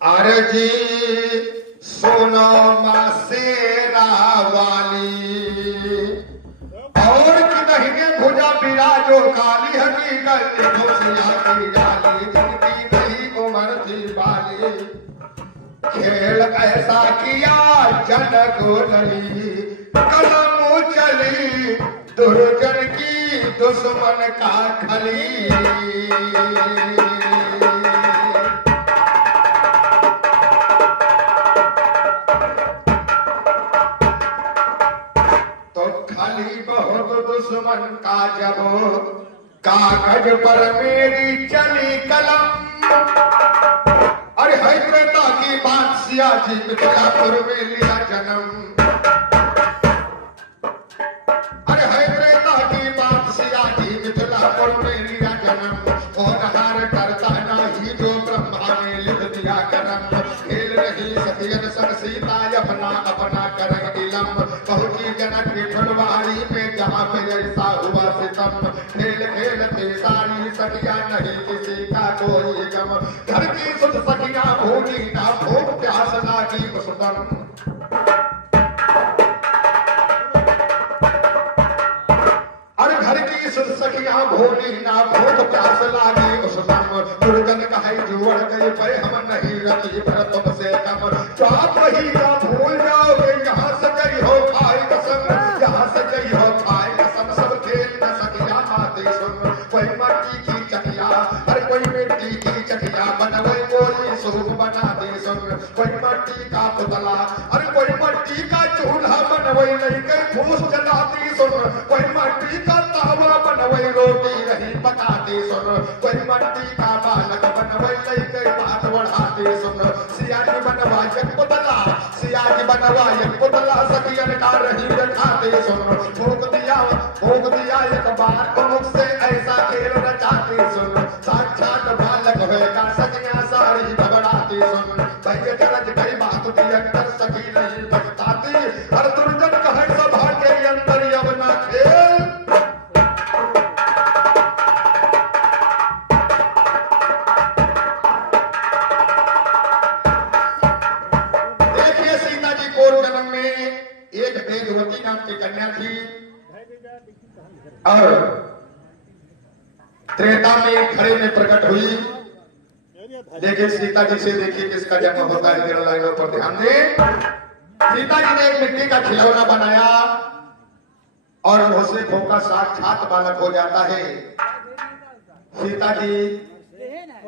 अरे जी सुनो मासेरा वाली और की दहीने भुजा बिराजो काली हकीकत घोसिया की जाली जिनकी नहीं उम्र थी बाली खेल ऐसा किया जन को लड़ी कलम चली दुर्जन की दुश्मन का खली दुश्मन का जब कागज पर मेरी चली कलम अरे हैदरता की बात सियाजी मिथिलापुर में लिया जन्म अरे हैदरता की बात सियाजी मिथिलापुर में लिया जन्म होनहार करता नहीं जो ब्रह्मा ने लिख दिया करम खेल रही सतियन संग सीता अपना अपना करंग इलम पहुंची जनक की फुलवाड़ी में जहाँ पे ऐसा हुआ सितम खेल खेलते सारी सखिया नहीं किसी का कोई गम घर की सुध सखिया भूली ना भूख प्यास लागी उसदम अरे घर की सुध सखिया भूली ना भूख प्यास लागी उसदम दुर्जन कहे जुड़ गए पे हम नहीं रखी पर तुमसे कम तो आप वही का भूल जाओगे यहाँ से गई हो खाई कसम यहाँ से गई हो खाई कसम सब खेल न सकिया आते सुन कोई मट्टी की चकिया अरे कोई मिट्टी की चकिया बनवे कोई सूप बना दे सुन कोई मट्टी का पुतला अरे कोई मट्टी का चूल्हा बनवे नहीं कहीं फूस जलाती सुन कोई मट्टी का तावा बनवे रोटी नहीं पकाती सुन कोई मट्टी का बालक बनवे नहीं कहीं बात बढ़ाती सुन सियाजी बनवा एक पुतला सियाजी बनवा एक पुतला सखियन का रही रखाते सुन भूख दिया एक बार मुख से ऐसा खेल रचाते सुन साक्षात बालक होएगा सखियां सारी घबराती सुन भैया चरज कई बात दी अंदर सखी नहीं बचताती हर दुर्जन कहे सभा के अंदर यमुना खेल देखिए सीता जी पूर्व जन्म में एक बेगवती नाम की कन्या थी और त्रेता में खड़े में प्रकट हुई देखिए सीता जी से देखिए किसका जन्म होता है इन लाइनों पर ध्यान दें सीता जी ने एक मिट्टी का खिलौना बनाया और उसे खोका साक्षात बालक हो जाता है सीता जी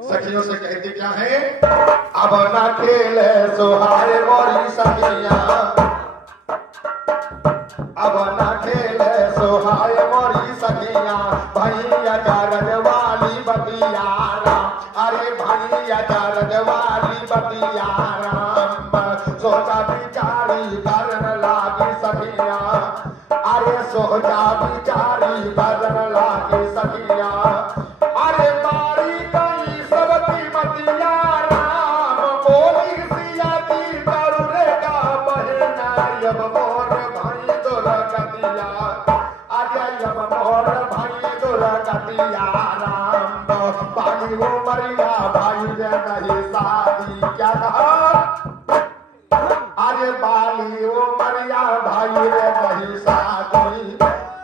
सखियों से कहती क्या है अब ना खेल सोहाए मोरी सखिया अब ना खेल सोहाए मोरी सखिया भैया चारज वाली बतियारा अरे भैया चारज वाली बतियारा सोचा बिचारी करन लागी सखिया अरे सोचा बिचारी करन लागी सखिया अरे मारी गई सबकी मतिया राम बोली सिया की करुणे का बहना यब मोर भाई दुर्गतिया अरे यब मोर भाई दुर्गतिया राम पानी वो मरिया भाई ने नहीं शादी क्या कहा अरे बाली वो मरिया भाई ने नहीं शादी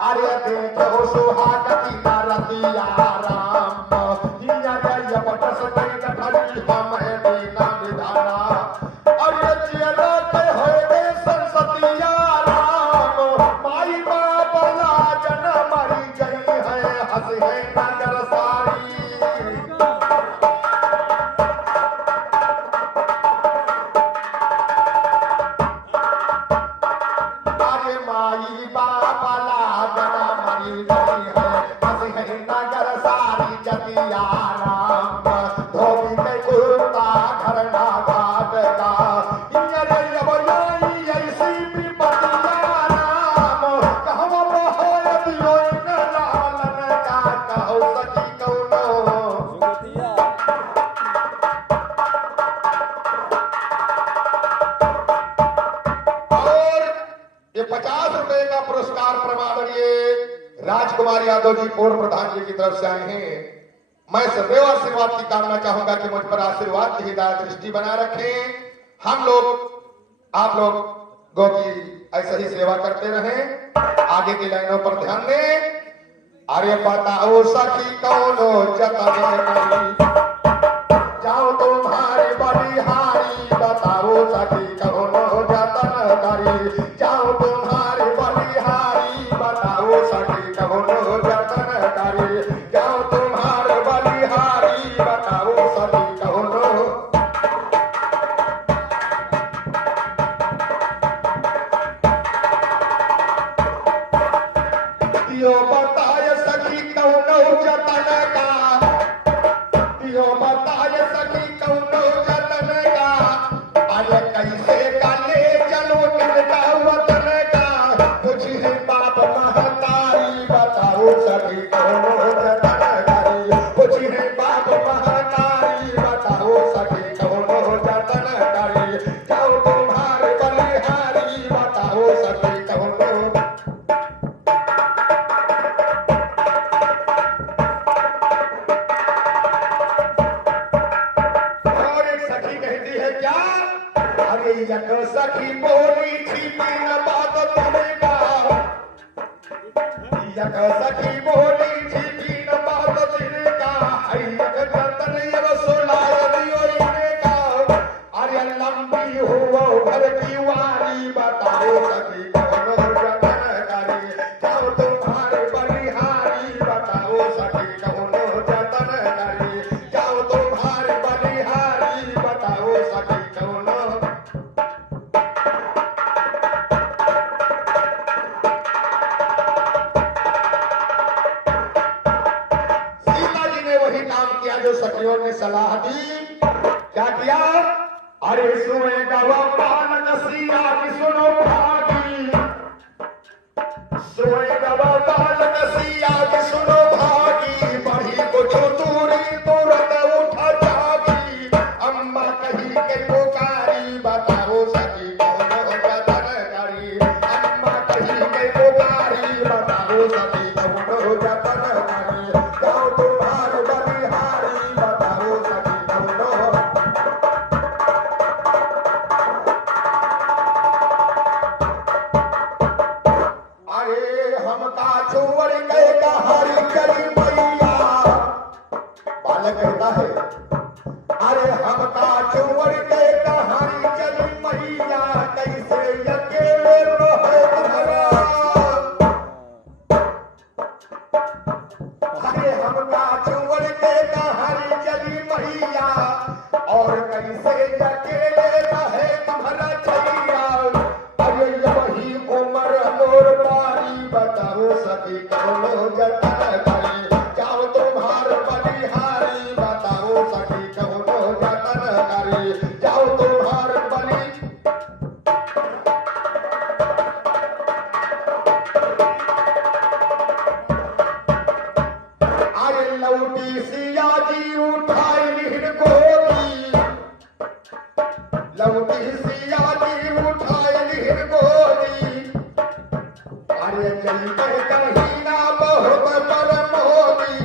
अरे देखो सुहागती न रतिया राम हिया गई पटस गई कठरी हम है दीना विधाना अरे चेला के होए संसतिया राम माई बाप लाजन मरी गई है हंस है नगर सारी अरे माई बाप लाजन मरी गई है हंस है नगर सारी जतिया राम धोबी के कुर्ता घरना घाट का ऐसी भी बतिया राम कहवा मोहयत योइन लालन का कहो सकी कौनो यादव जी पूर्व प्रधान जी की तरफ से आए हैं। मैं सदैव आशीर्वाद की कामना चाहूंगा कि मुझ पर आशीर्वाद की हिदायत दृष्टि बना रखें। हम लोग आप लोग गौ की ऐसे ही सेवा करते रहें। आगे की लाइनों पर ध्यान दें। अरे बताओ सखी कौनो जतन करी, जाओ तुम्हारी बलिहारी, बताओ सखी कौनो जतन करी, जाओ तुम्हारी बलिहारी, बताओ सखी कौनो जतन करी, जाओ तुम्हारी बलिहारी, बताओ सखी कौनो। दियो बताय सखी कौनो जतन का, दियो बताय सखी कौनो जतन का, अरे कैसे का ले चलो किनका वतन का, मुझे बाप महतारी, बताओ सखी कौनो जतन करी, मुझे बाप महतारी, बताओ सखी कौनो जतन करी, जाओ तुम्हारे बलिहारी, बताओ सखी कौनो। अरे यक सखी बोली थी बिन बात तुमका, यक सखी बोली थी बिन बात तिनका, यक जतन ये सुनाय दियो इनका, अरे लंबी हुआ घर की वारी, बताओ सखी कौनो जतन करी, जाओ तुम्हारे बलिहारी, बताओ सखी कौनो जतन करी, जाओ तुम्हारे बलिहारी, बताओ सखी कौनो। वही काम किया जो सखियों ने सलाह दी। क्या किया? अरे सुए गवा पान नसिया की सुनो भागी, सुए गवा पान नसिया की सुनो भागी, बढ़ी कुछ दूरी तुरंत उठा जागी, अम्मा कही के पुकारी, बताओ सखी कौनो जतन करी, अम्मा कही के पुकारी, बताओ सखी कौनो जतन करी, जाओ तुम्हारे बलिहारी, बताओ सखी कौनो। अरे हमका छुअड़ के कहारी चली मैया, बालक कहता है अरे हमका छुअड़ के कहारी चली मैया, कैसे अकेले रहे तुम्हारा, अरे हमका छुअड़ के कहारी चली मैया, और कैसे अकेले रहे तुम्हारा छैया, अरे वही उम्र मोर पारी, बताओ सखी कौनो जतन करी, जाओ तुम्हार बलिहारी, बताओ सखी कौनो जतन करी, जाओ तुम्हार बलि। अरे लौटी सिया जी उठाई लिहन गोदी, लौटी सिया जी उठाई लिहन गोदी, अरे जलते कहीं ना बहुत पर मोदी,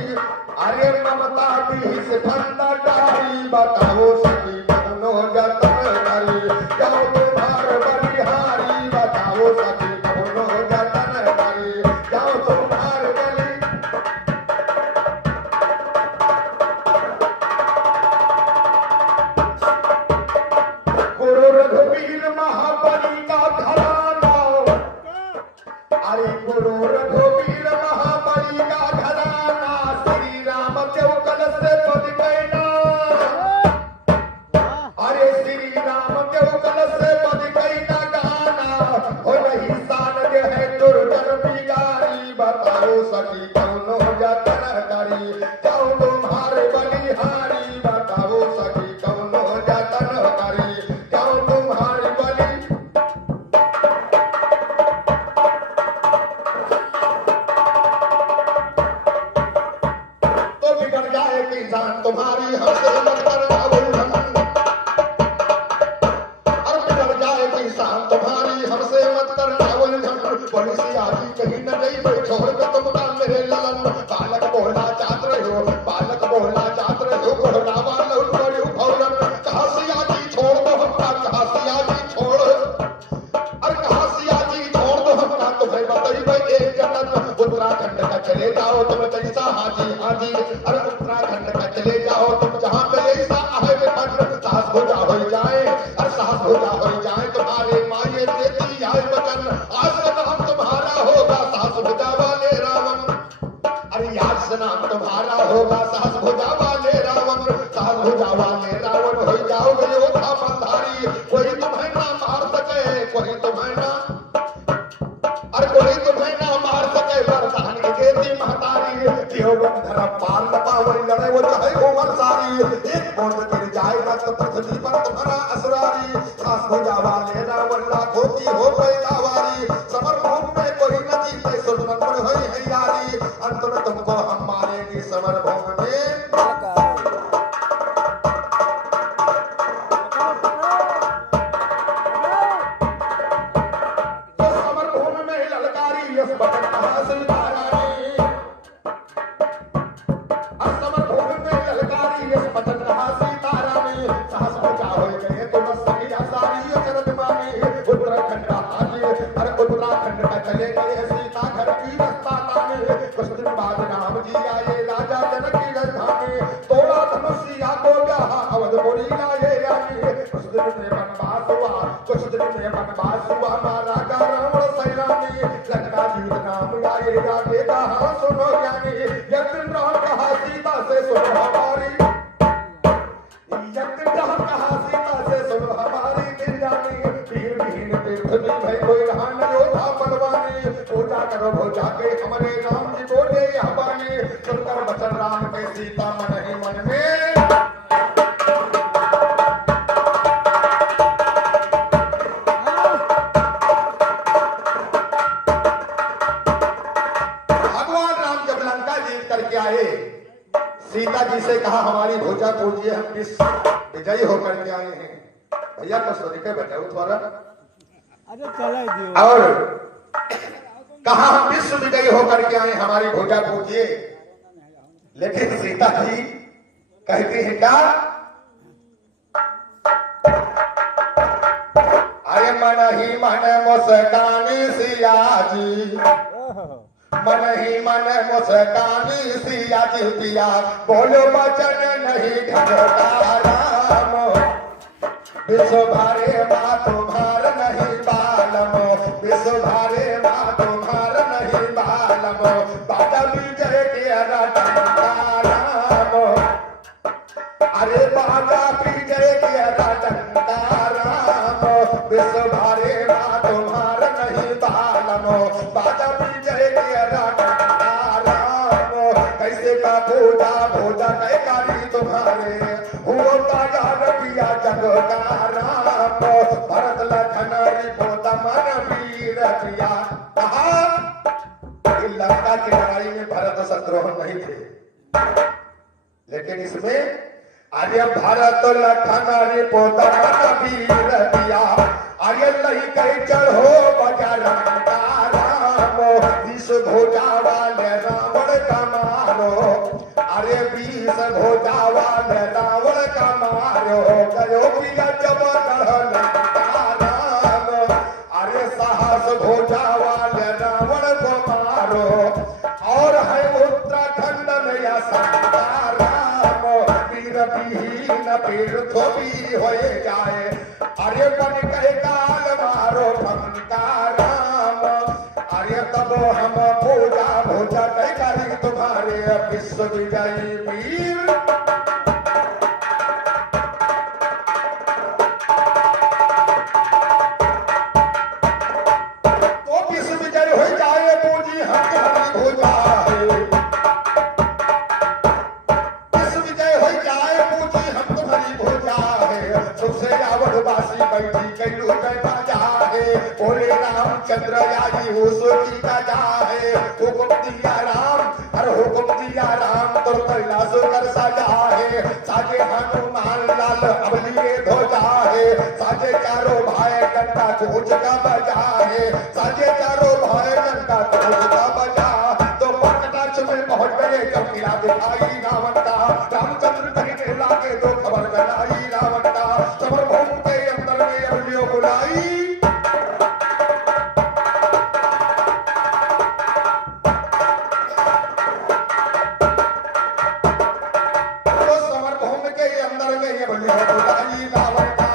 अरे ममता बीस फंदा डारी, बताओ सखी कौनो जतन करी, जाओ तुम्हार बलिहारी, बताओ सखी कौनो जतन करी, जाओ तुम्हार बलि। गुरु रघुवीर महाबली का घराना, अरे गुरु रघुवीर महाबली का घराना, श्री राम चौकल से पद कहना, अरे श्री राम चौकल से पद कहना गाना, हो नहीं सान जो है दुर्जन बिगारी, बताओ सखी कौनो जतन करी, जाओ तुम्हारे बलिहारी, बताओ सखी कौनो जतन करी, जाओ तुम्हारी बलि। तो बिगड़ जाए कि इंसान तुम्हारी हमसे मत करना उल्लंघन, और बिगड़ जाए कि इंसान तुम्हारी हमसे मत करना उल्लंघन, बड़ी सी आदि कहीं न गई छोड़ के तुम मेरे ललन चले जाओ तुम जहां पे ऐसा आहे बटन साहस हो जाए और साहस हो जाए तुम्हारे माये देती आए बचन आज का नाम तुम्हारा होगा साहस भुजा वाले रावण अरे आज से नाम तुम्हारा होगा साहस भुजा वाले रावण साहस भुजा वाले रावण हो जाओगे योद्धा बलधारी कोई तुम्हें ना मार सके कोई तुम्हें ना मार सके वरदान की देती महतारी जीवन धर्म पाल पावरी लड़े वो चाहे उमर सारी एक बूंद गिर जाएगा तो पृथ्वी पर तुम्हारा असरारी सास भुजा वाले रावण लाखों की हो पैदावारी समर भूमि में कोई न जीते सुनन पर हुई है यारी अंत में तुमको हम मारेंगे समर भूमि में जाके हमारे राम जी बोले हमारे सुनकर बचन राम के सीता मन ही मन में भगवान राम जब लंका जीत करके आए सीता जी से कहा हमारी भुजा पूजिए हम किस विजयी होकर के आए हैं भैया को सोच के बैठे थोड़ा और कहा हम विश्व विजयी होकर के आए हमारी भुजा पूजिए लेकिन सीता जी कहती है क्या अरे मन ही मन मुस्कानी सिया जी मन ही मन मुस्कानी सिया जी पिया बोलो वचन नहीं ढंगता राम विश्व भारे माँ तुम्हार नहीं बालम विश्व भारे माँ तुम्हार नहीं बालम बाजा विजय के रटंका राम अरे बाजा विजय के रटंका राम विश्व भारे माँ तुम्हार नहीं बालम बाजा विजय के रटंका राम कैसे का पूजा भोजा कैकारी तुम्हारे हुआ ताजा रबिया जग का राम भरत लखन रिपोता मन वीर प्रिया कहा लंका की लड़ाई में भरत शत्रुघ्न नहीं थे लेकिन इसमें आर्य भरत लखन रिपोता मन वीर प्रिया आर्य लही कई चढ़ो बजरंग का राम विष भोजा वाले रावण का मारो अरे बीस भोजा वाले रावण का मारो गयो पिया जब राम अरे साहस भोजा वाले रावण को मारो और है उत्तराखंड में या राम वीर विहीन पीर थोपी हो जाए अरे बन कहे काल मारो भंका राम अरे तब हम पूजा भोजा कई करी तुम्हारे विश्व विजयी वीर तो विश्व विजय हो जाए पूजी हम तुम्हारी भोजा है विश्व विजय हो जाए पूजी हम तुम्हारी भोजा है सबसे आवड़वासी बैठी कैलू जय बाजा है बोले रामचंद्र यागी उसकी का जा है हुकुम दिया राम अरे हुकुम दिया राम तो कैलाश कर सजा है साजे हनुमान लाल अबलिए ध्वजा है साजे चारों भाई डंका कूच का बजा है साजे चारों भाई डंका कूच का बजा तो पकटाक्ष में पहुंच गए जब किला दिखाई रावण का रामचंद्र कहने लागे तो खबर कराई रावण का समर भूमि के अंदर में अबलियों बुलाई बोले हो बुलाई रावण का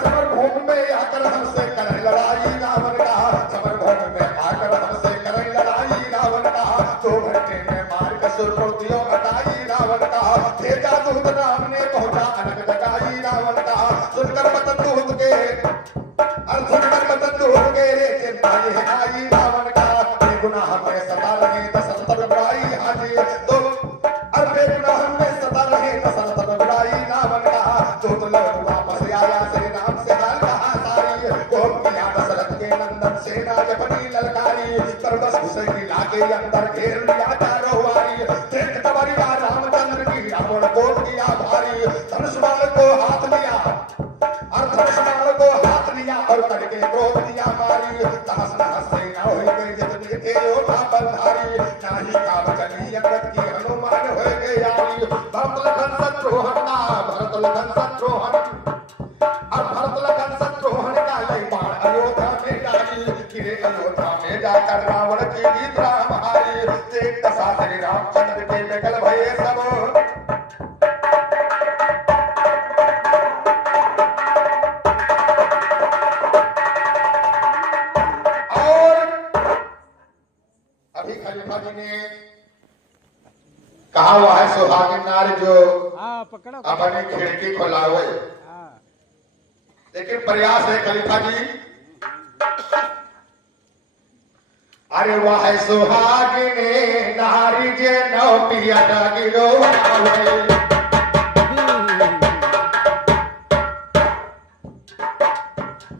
समर भूमि में आकर हमसे करें लड़ाई रावण का समर भूमि में आकर हमसे करें लड़ाई रावण का 2 घंटे में मार कसुर मूर्तियों हटाई रावण का भेजा दूध राम ने पहुंचा अनग लगाई रावण का सुनकर बतन दूध के सुनकर बतन दूध के चिंता ये आई रावण का गुनाह में सदा रहे दशरथ बुराई हाजी तो अरे गुनाह में सदा रहे दशरथ बुराई रावण का तो लौट वापस आया श्री राम से हाल कहा सारी कोम किया दशरथ के नंदन सेना जब बनी ललकारी तरबस घुसे इलाके अंदर घेर लिया चारों वारी देख तबरिया रामचंद्र की रावण को किया भारी धनुष बाण को हाथ लिया और धनुष बाण को हाथ लिया और करके क्रोध दिया मारी तहस नहस सेना हो गई जितनी थे योद्धा बलधारी नाही काम चली अंगद की हनुमान हो गए यारी भरत लखन शत्रुघ्न का भरत लखन शत्रुघ्न और भरत लखन शत्रुघ्न का ले बाण अयोध्या में डाली गिरे अयोध्या में जाकर रावण की जीत राम हारी देख दशा श्री रामचंद्र के विकल भये सब कहा हुआ है सुहागिन नारी जो अपनी खिड़की खोलावे लेकिन प्रयास है खलीफा जी अरे वाह सुहागिने नारी जे नौ पिया गिरो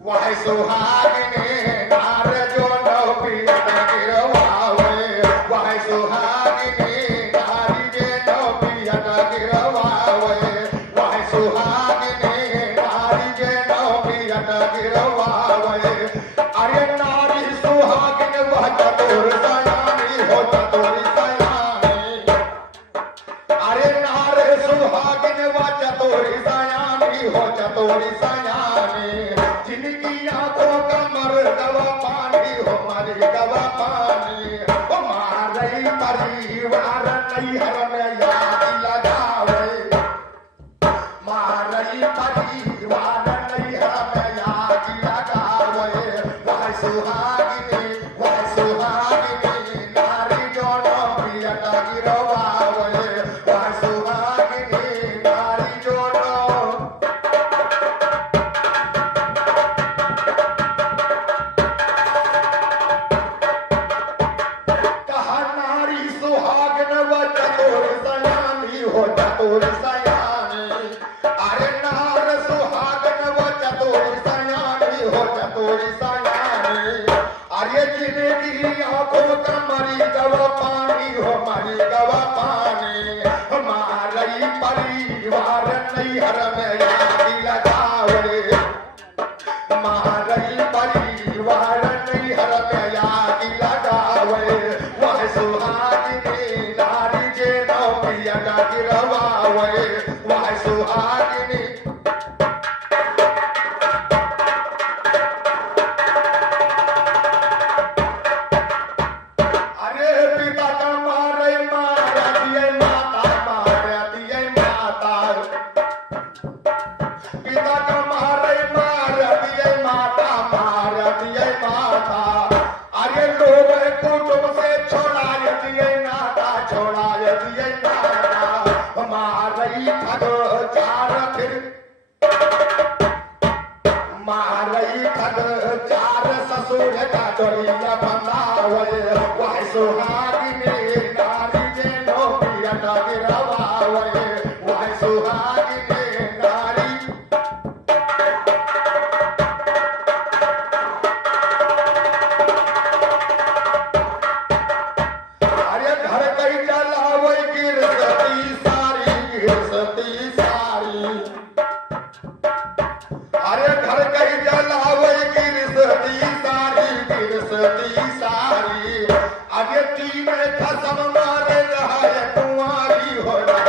वाह सुहागिने नार जो नौ पिया गिरो वाह सुहागिने अरे नारी सुहागिन वह चतुर सयानी हो चतुर सयानी अरे नारी सुहागिन वह चतुर सयानी हो चतुर सयानी जिनकी आंखों का मरदवा पानी हो मरदवा पानी हो मारई परिवार नहीं हर में याद लगावे मारई परिवार नहीं हर में याद लगावे सुहागिनी नारी जो नो पिया गिरवावे वह सुहागिनी नारी जो कहा नारी सुहागिन व चतुर सयानी हो चतुर सयानी अरे नार सुहागिन व चतुर सयानी हो चतुर सयानी अरे जिनकी आंखों का मरी गवा पानी हो मरी गवा पानी हमारी परिवार नहीं हर में याद लगावे हमारी परिवार नहीं हर में याद लगावे वह सुहागिनी नारी जे नौ पिया गिरवावे वह सुहागिनी ससुर का डोलिया बनावे वह सुहागिनी नारी जे नो पिया गिरवावे वह सुहागिनी नारी अरे घर कहीं जलावे गिरसती सारी अरे घर कहीं जलावे गिरसती सारी आगे तीन खसम मारे रहा कुंवारी हो रहा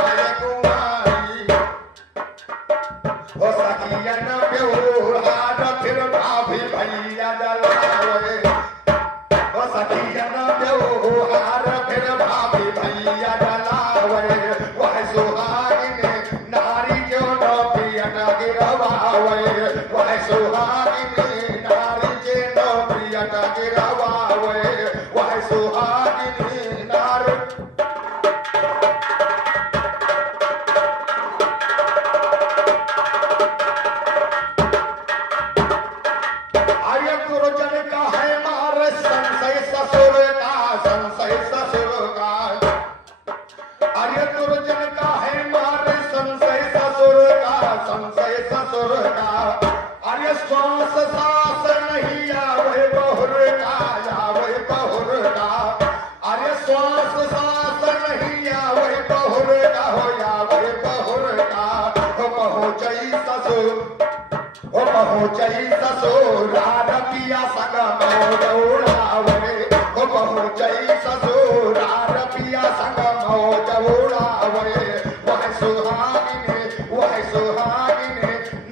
पहुँचई ससुराल पिया संग मौज उड़ावे, ओ पहुँचई ससुराल पिया संग मौज उड़ावे। वह सुहागिने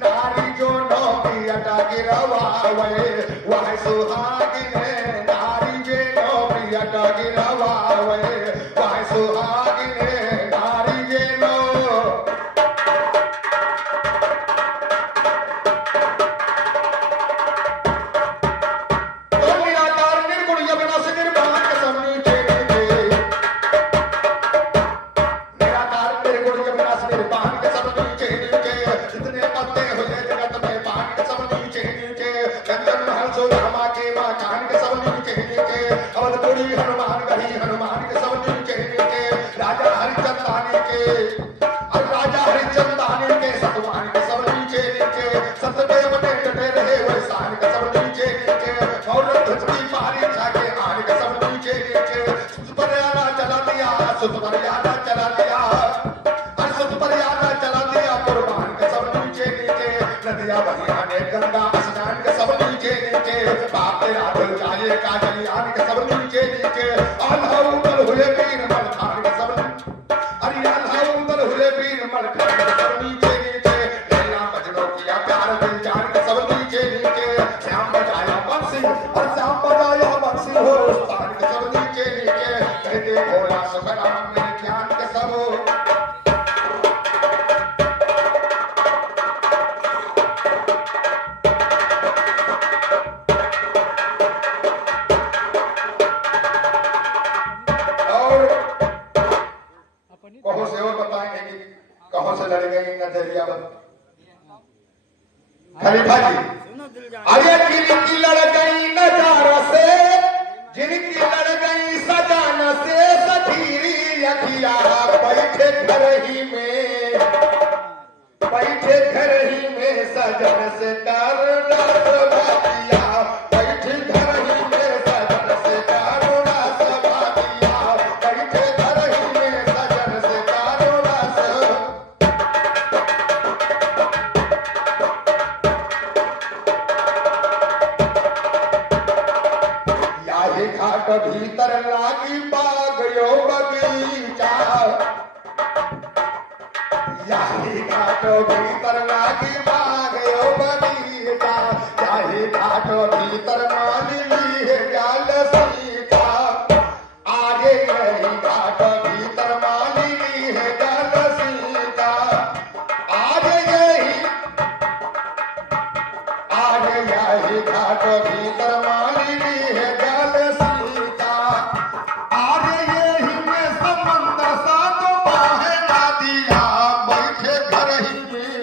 नारी जो नौपियटा गिरवावे, वह सुहागिने नारी जे नौपियटा गिरवावे, वह सुहागिने नारी जे नो। हनुमान गढ़ी हनुमान के सब नीचे नीचे राजा हरिचंदानी के राजा हरिचंदानी के सतवान के सब नीचे नीचे सतदेव ने डटे रहे वैसान के सब नीचे नीचे और धुचकी मारी छाके आन के सब नीचे नीचे सुतपरियाना चला दिया सुतपरियाना चला दिया सुतपरियाना चला दिया कुर्बान के सब नीचे नीचे नदिया बहिया ने गंगा स्नान के सब नीचे नीचे बाप राधे जाए काजलियान के सब नीचे नीचे आल्हाउदल हुए वीर मलखान के सब अरे आल्हाउदल हुए वीर मलखान के सब नीचे नीचे लैला मजनू किया प्यार दिल जान के सब नीचे नीचे श्याम बजाया बंसी और श्याम बजाया बंसी हो उस्ताद के सब नीचे नीचे कहते भोला सुखराम ने ज्ञान के सब खलीफा जी अरे जिनकी लड़ गई नजार से जिनकी लड़ गई सजान से सधीरी अखिया बैठे घर ही में सजन से करुणा सभातिया बैठे घर ही में सजन से करुणा सभातिया बैठे घर ही में सजन से करुणा घाट भीतर लागी बाग यो बगीचा याही घाट भीतर लागी बाग यो बगीचा याही घाट भीतर माली ली जाल सीता आगे यही घाट भीतर माली ली है जाल सीता आगे यही घाट भीतर माली ली है जाल सीता आगे यही में समंदर सा तो बाहे ना दिया बैठे घर ही में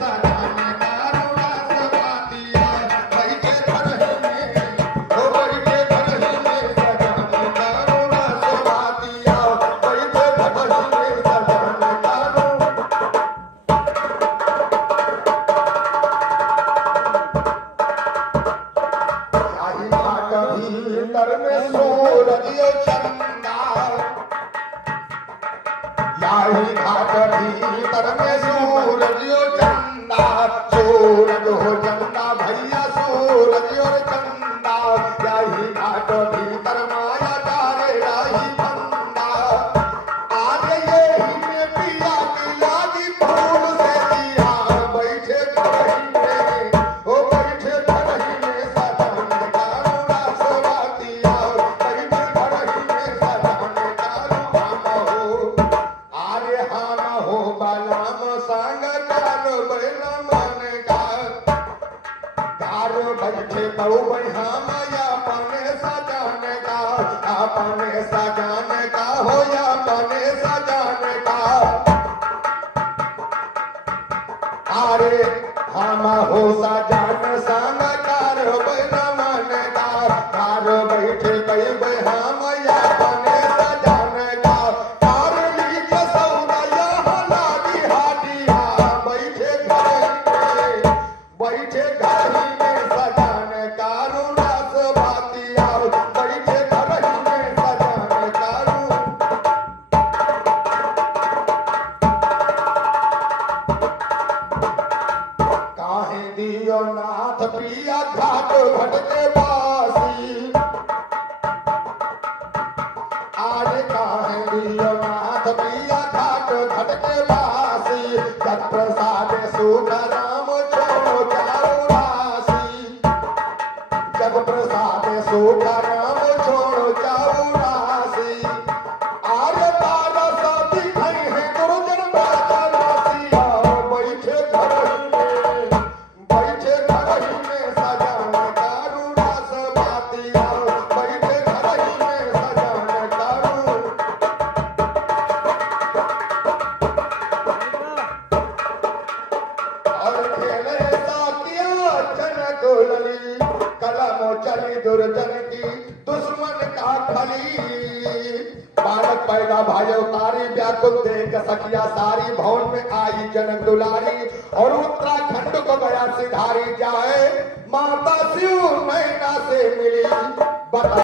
सजाने करुणा सभातिया बैठे घर ही में सजाने करुणा सभातिया बैठे घर ही में सजाने करुणा भीतर में सूरज चंदा याही घाट भीतर में सूरज चंदा सूरज हो चंदा भैया सूरज और चंदा याही घाट भीतर माया तारे राही बंदा आज यही में पिया की लागी फूल से दिया बैठे घर ही में ओ बैठे घर ही में सजन करुणा सभातिया बैठे घर ही में सजन करुणा हो आरे हम हो बलम संग कालो दुर्जन की दुश्मन का खली। बालक पैदा भाई उतारी व्याकुल देख सखिया सारी भवन में आई जनक दुलारी। और उत्तराखंड को गया सिधारी जाए माता शिव मैना से मिली।